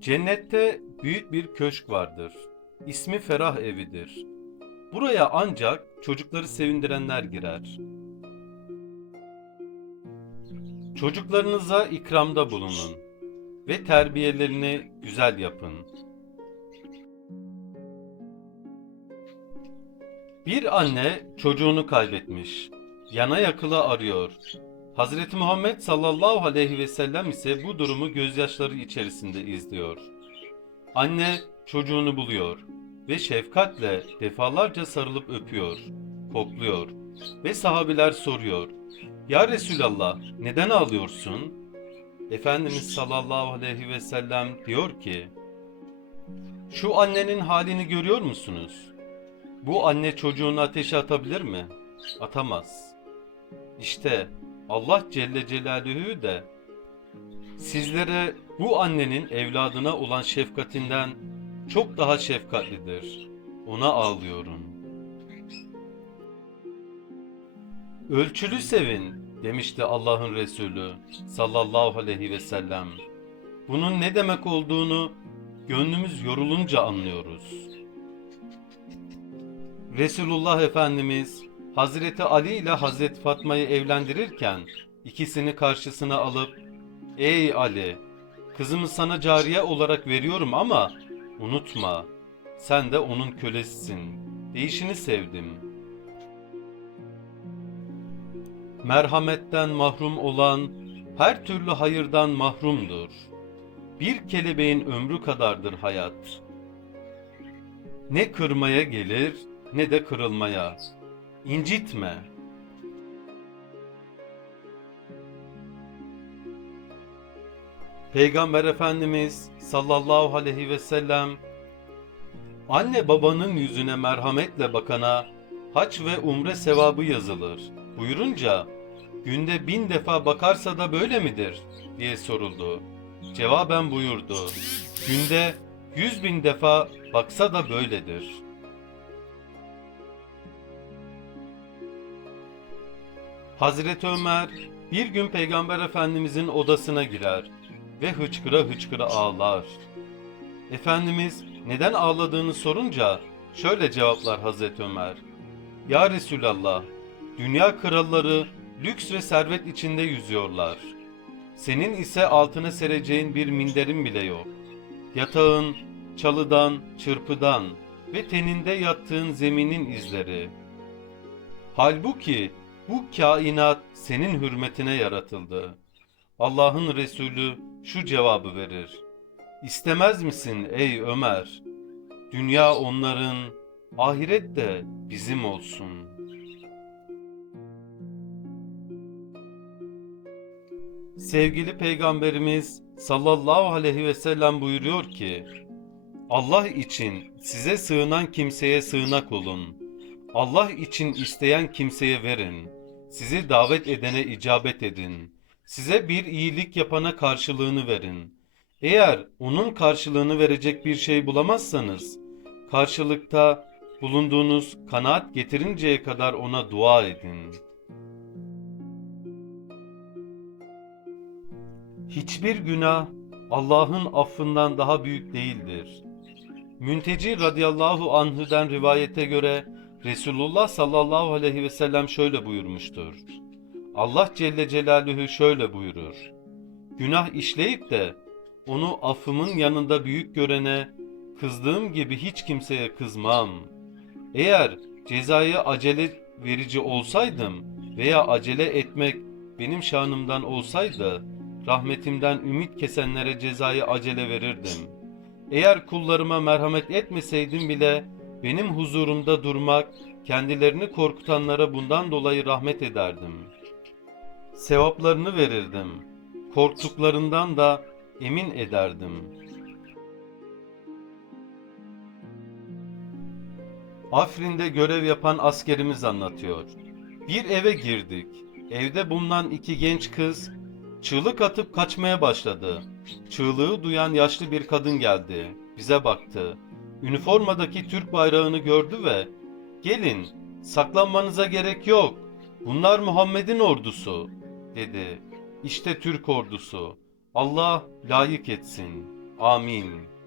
Cennette büyük bir köşk vardır. İsmi Ferah Evidir. Buraya ancak çocukları sevindirenler girer. Çocuklarınıza ikramda bulunun ve terbiyelerini güzel yapın. Bir anne çocuğunu kaybetmiş. Yana yakıla arıyor. Hazreti Muhammed sallallahu aleyhi ve sellem ise bu durumu gözyaşları içerisinde izliyor. Anne çocuğunu buluyor ve şefkatle defalarca sarılıp öpüyor, kokluyor ve sahabiler soruyor. Ya Resulallah neden ağlıyorsun? Efendimiz sallallahu aleyhi ve sellem diyor ki, Şu annenin halini görüyor musunuz? Bu anne çocuğunu ateşe atabilir mi? Atamaz. İşte Allah Celle Celaluhu de sizlere bu annenin evladına olan şefkatinden çok daha şefkatlidir. Ona ağlıyorum. Ölçülü sevin demişti Allah'ın Resulü sallallahu aleyhi ve sellem. Bunun ne demek olduğunu gönlümüz yorulunca anlıyoruz. Resulullah Efendimiz Hazreti Ali ile Hazreti Fatma'yı evlendirirken ikisini karşısına alıp Ey Ali kızımı sana cariye olarak veriyorum ama unutma sen de onun kölesisin. Değişini sevdim. Merhametten mahrum olan her türlü hayırdan mahrumdur. Bir kelebeğin ömrü kadardır hayat. Ne kırmaya gelir ne de kırılmaya. İncitme. Peygamber Efendimiz sallallahu aleyhi ve sellem anne babanın yüzüne merhametle bakana haç ve umre sevabı yazılır buyurunca günde bin defa bakarsa da böyle midir diye soruldu. Cevaben buyurdu. Günde yüz bin defa baksa da böyledir. Hazreti Ömer bir gün Peygamber Efendimizin odasına girer ve hıçkıra hıçkıra ağlar. Efendimiz neden ağladığını sorunca şöyle cevaplar Hazreti Ömer. Ya Resulallah, dünya kralları lüks ve servet içinde yüzüyorlar. Senin ise altına sereceğin bir minderin bile yok. Yatağın, çalıdan, çırpıdan ve teninde yattığın zeminin izleri. Halbuki bu kainat senin hürmetine yaratıldı. Allah'ın Resulü şu cevabı verir. İstemez misin ey Ömer? Dünya onların, ahiret de bizim olsun. Sevgili Peygamberimiz sallallahu aleyhi ve sellem buyuruyor ki, Allah için size sığınan kimseye sığınak olun. Allah için isteyen kimseye verin. Sizi davet edene icabet edin. Size bir iyilik yapana karşılığını verin. Eğer onun karşılığını verecek bir şey bulamazsanız, karşılıkta bulunduğunuz kanaat getirinceye kadar ona dua edin. Hiçbir günah Allah'ın affından daha büyük değildir. Münteci radıyallahu anh'den rivayete göre Resulullah sallallahu aleyhi ve sellem şöyle buyurmuştur. Allah Celle Celaluhu şöyle buyurur. Günah işleyip de onu affımın yanında büyük görene kızdığım gibi hiç kimseye kızmam. Eğer cezayı acele verici olsaydım veya acele etmek benim şanımdan olsaydı rahmetimden ümit kesenlere cezayı acele verirdim. Eğer kullarıma merhamet etmeseydim bile benim huzurumda durmak, kendilerini korkutanlara bundan dolayı rahmet ederdim. Sevaplarını verirdim. Korktuklarından da emin ederdim. Afrin'de görev yapan askerimiz anlatıyor. Bir eve girdik. Evde bulunan iki genç kız çığlık atıp kaçmaya başladı. Çığlığı duyan yaşlı bir kadın geldi. Bize baktı. Üniformadaki Türk bayrağını gördü ve "Gelin, saklanmanıza gerek yok. Bunlar Muhammed'in ordusu." dedi. İşte Türk ordusu. Allah layık etsin. Amin.